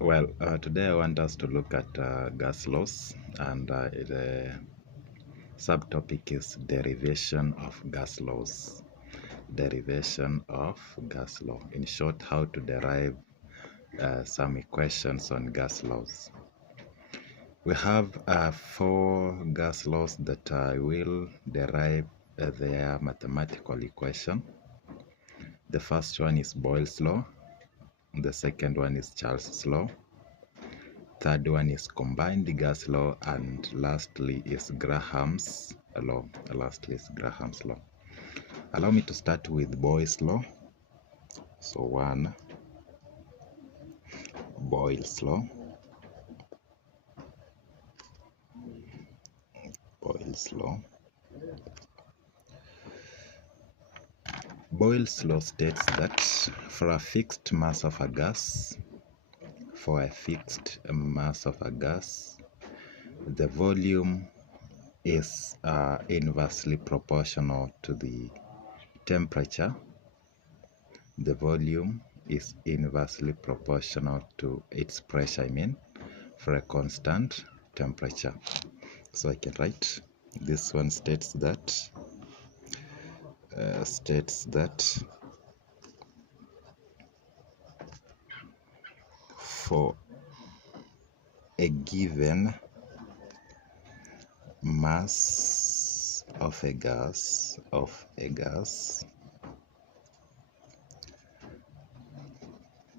Today I want us to look at gas laws, and the subtopic is derivation of gas laws. Derivation of gas law. In short, how to derive some equations on gas laws. We have 4 gas laws that I will derive their mathematical equation. The first one is Boyles law. The second one is Charles' law. Third one is combined gas law, and lastly is Graham's law. Allow me to start with Boyles law. So 1, Boyles law. Boyles law states that for a fixed mass of a gas, the volume is inversely proportional to the temperature. The volume is inversely proportional to its pressure, for a constant temperature. So I can write this one states that for a given mass of a gas,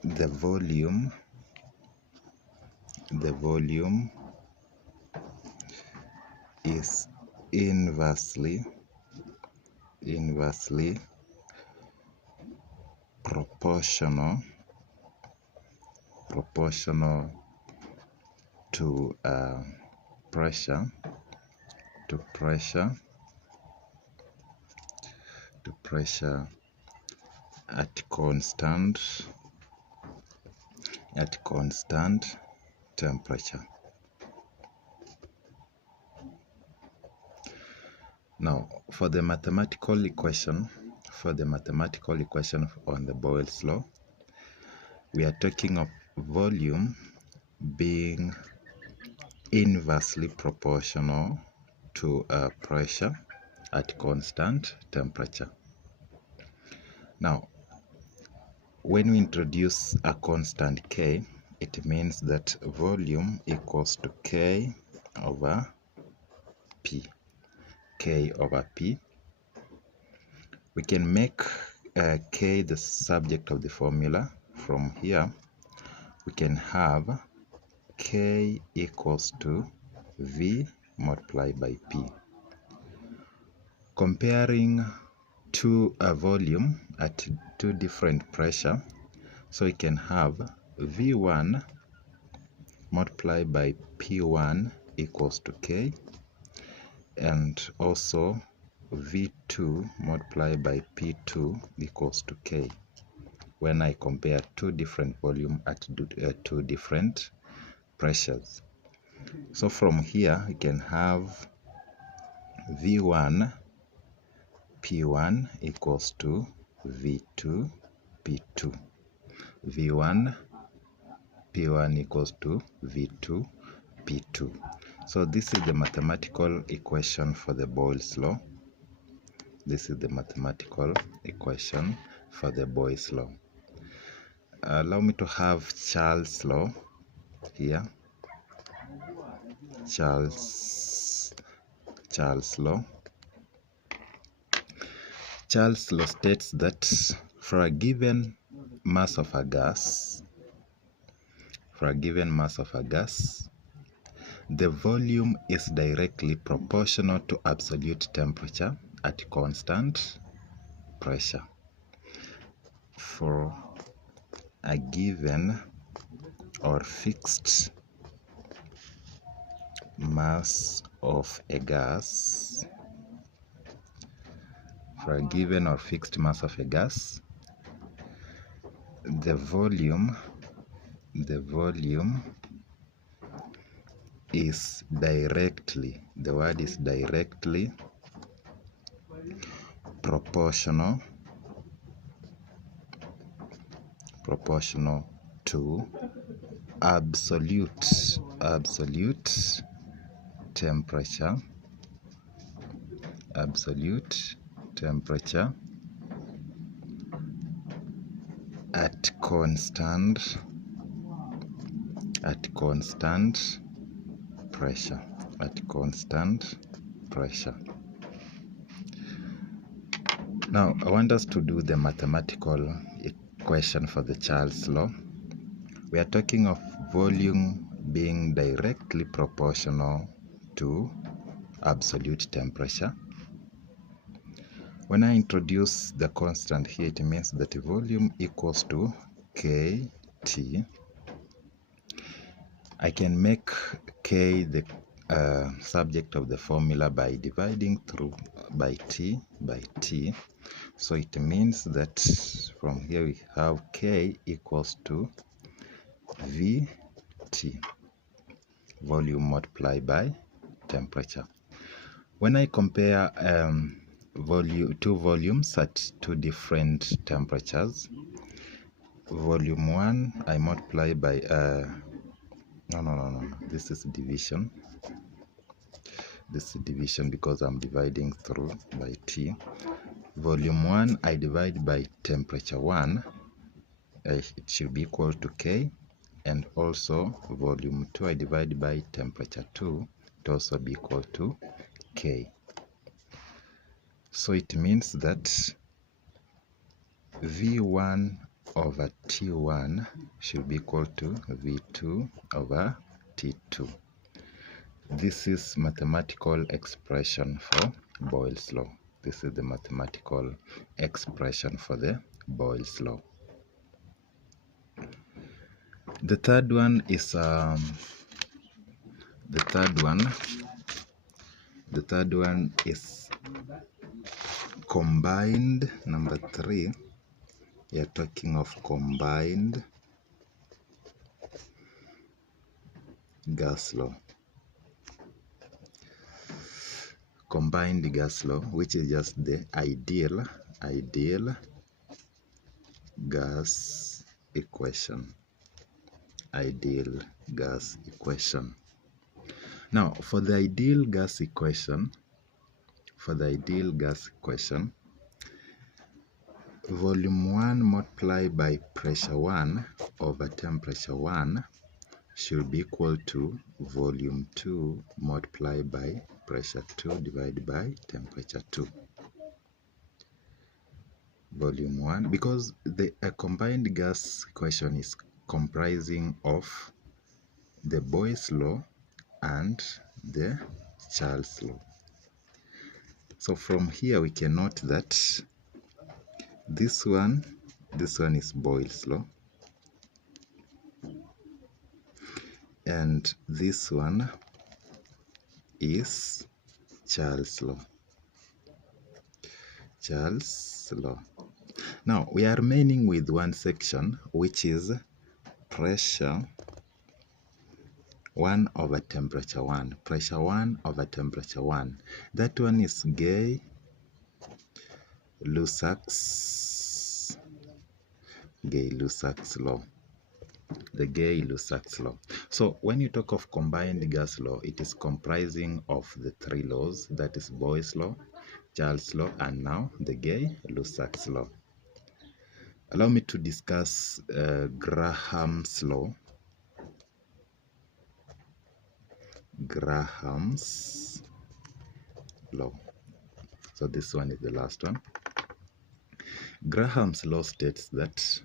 the volume is inversely proportional to pressure at constant temperature. Now, for the mathematical equation on the Boyles law, we are talking of volume being inversely proportional to pressure at constant temperature. Now, when we introduce a constant K, it means that volume equals to K over P. We can make K the subject of the formula. From here, we can have K equals to V multiplied by P. Comparing to a volume at 2 different pressure, so we can have V1 multiplied by P1 equals to K, and also V2 multiplied by P2 equals to K, when I compare 2 different volume at 2 different pressures. So from here we can have V1 P1 equals to V2 P2. V1 P1 equals to V2 P2. So this is the mathematical equation for the Boyles law. Allow me to have Charles' law here. Charles' law. Charles' law states that for a given mass of a gas, the volume is directly proportional to absolute temperature at constant pressure. For a given or fixed mass of a gas, the volume is directly, the word is directly proportional to absolute temperature, at constant pressure. Now I want us to do the mathematical equation for the Charles law. We are talking of volume being directly proportional to absolute temperature. When I introduce the constant here, it means that volume equals to kT. I can make K the subject of the formula by dividing through by T. So it means that from here we have K equals to VT, volume multiplied by temperature. When I compare two volumes at two different temperatures, volume 1 I multiply by this is division. Because I'm dividing through by T. Volume 1 I divide by temperature 1, it should be equal to K, and also volume 2 I divide by temperature 2, it also be equal to K. So it means that V1 over T1 should be equal to V2 over T2. This is mathematical expression for Boyles law. This is the mathematical expression for the Boyles law. The third one is combined. Number 3, we are talking of combined gas law. Combined gas law, which is just the ideal gas equation. Now, for the ideal gas equation, volume 1 multiplied by pressure 1 over temperature 1 should be equal to volume 2 multiplied by pressure 2 divided by temperature 2. Volume 1, because the combined gas equation is comprising of the Boyles law and the Charles law. So from here we can note that this one is Boyles law, and this one is Charles law. Now we are remaining with one section, which is pressure 1 over temperature 1. Pressure 1 over temperature 1. That one is Gay-Lussac's law. The Gay-Lussac's law. So when you talk of combined gas law, it is comprising of the 3 laws, that is Boyles law, Charles law, and now the Gay-Lussac's law. Allow me to discuss Graham's law. So this one is the last one. Graham's law states that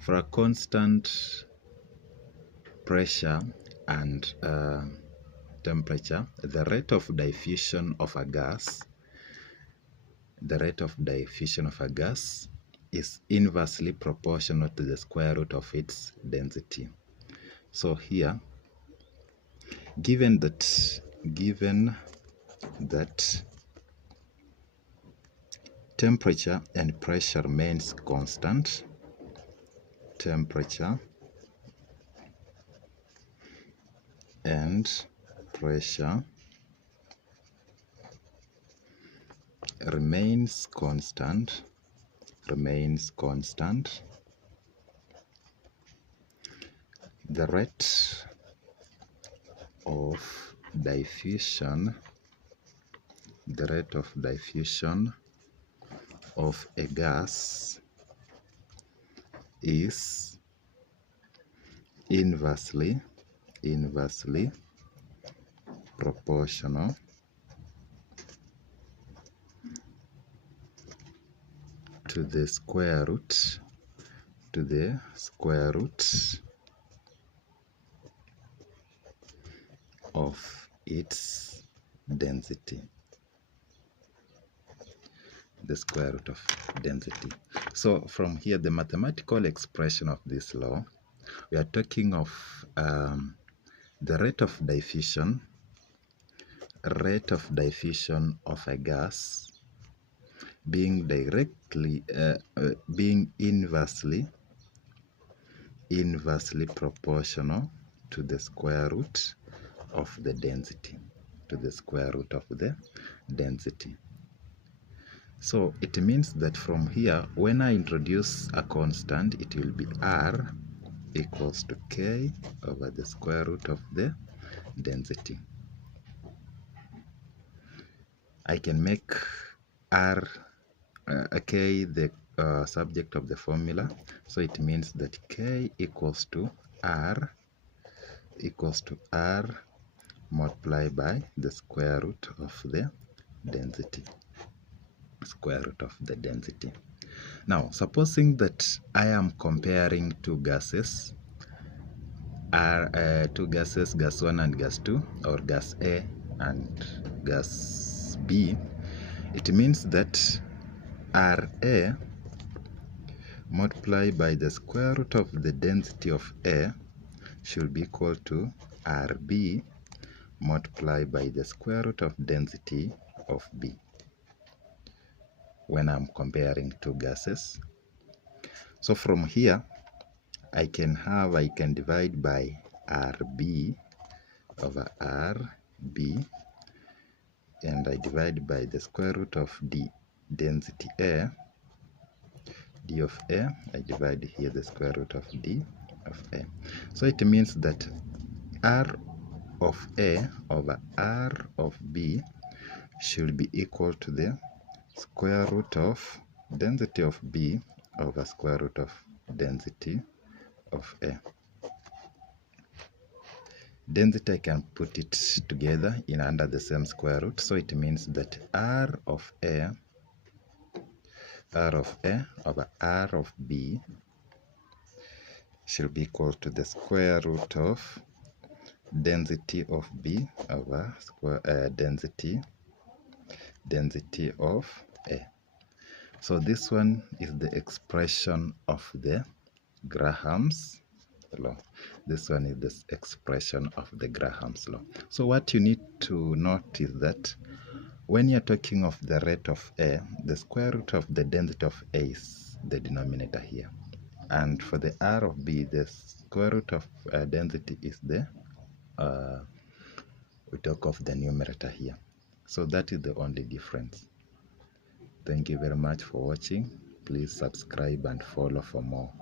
for a constant pressure and temperature, the rate of diffusion of a gas is inversely proportional to the square root of its density. So here, given that temperature and pressure remains constant, temperature and pressure remains constant, the rate of diffusion, of a gas is inversely proportional to the square root of its density, the square root of density. So from here, the mathematical expression of this law, we are talking of the rate of diffusion of a gas being inversely proportional to the square root of the density, So it means that from here, when I introduce a constant, it will be R equals to K over the square root of the density. I can make R K the subject of the formula, so it means that K equals to R multiplied by the square root of the density. Now, supposing that I am comparing two gases, gas 1 and gas 2, or gas A and gas B, it means that RA multiplied by the square root of the density of A should be equal to RB multiplied by the square root of density of B when I'm comparing two gases. So from here, I can divide by RB over RB, and I divide by the square root of the density A, d of A, I divide here the square root of d of A. So it means that R of A over R of B should be equal to the square root of density of B over square root of density of A. Density, I can put it together in under the same square root, so it means that R of A over R of B should be equal to the square root of density of B over density of A. So this one is the expression of the Graham's law. So what you need to note is that when you're talking of the rate of A, the square root of the density of A is the denominator here. And for the R of B, the square root of density is the we talk of the numerator here. So that is the only difference. Thank you very much for watching. Please subscribe and follow for more.